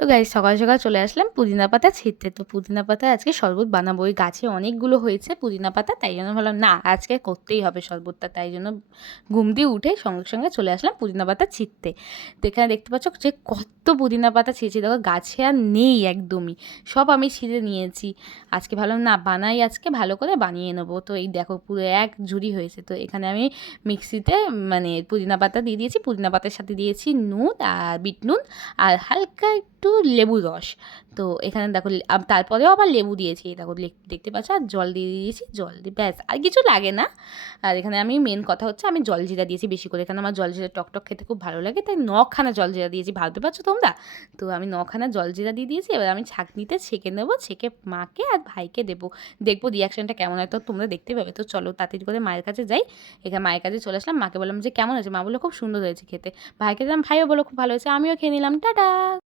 তো গাইস সকাল সকাল চলে আসলাম পুদিনা পাতা ছিঁড়তে। তো পুদিনা পাতা আজকে শরবত বানাবো। ওই গাছে অনেকগুলো হয়েছে পুদিনা পাতা, তাই জন্য ভাবলাম না আজকে করতেই হবে শরবতটা। তাই জন্য ঘুম দিয়ে উঠে সঙ্গে সঙ্গে চলে আসলাম পুদিনা পাতা ছিঁড়তে। তো এখানে দেখতে পাচ্ছ যে কত পুদিনা পাতা ছিঁড়েছি, দেখো গাছে আর নেই একদমই, সব আমি ছিঁড়ে নিয়েছি। আজকে ভাবলাম না বানাই, আজকে ভালো করে বানিয়ে নেবো। তো এই দেখো পুরো এক ঝুড়ি হয়েছে। তো এখানে আমি মিক্সিতে মানে পুদিনা পাতা দিয়ে দিয়েছি, পুদিনা পাতার সাথে দিয়েছি নুন আর বিট নুন আর হালকা একটু লেবুর রস। তো এখানে দেখো তারপরেও আবার লেবু দিয়েছি, এই দেখো দেখতে পাচ্ছ, আর জল দিয়ে দিয়েছি, জল দিয়ে ব্যাস আর কিছু লাগে না। আর এখানে আমি মেন কথা হচ্ছে আমি জলজিরা দিয়েছি বেশি করে, এখানে আমার জলজিরা টকটক খেতে খুব ভালো লাগে, তাই 9খানা জলজিরা দিয়েছি, ভাবতে পারছো তোমরা? তো আমি 9খানা জলজিরা দিয়ে দিয়েছি। এবার আমি ছাঁকনিতে ছেঁকে নেবো, ছেঁকে মাকে আর ভাইকে দেবো, দেখবো রিয়াকশনটা কেমন হয়। তো তোমরা দেখতে পাবে। তো চলো তাড়াতাড়ি করে মায়ের কাছে যাই। এখানে মায়ের কাছে চলে আসলাম, মাকে বললাম যে কেমন হয়েছে, মা বললো খুব সুন্দর হয়েছে খেতে। ভাইকে দিলাম, ভাইও বললো খুব ভালো হয়েছে, আমিও খেয়ে নিলাম। টাটা।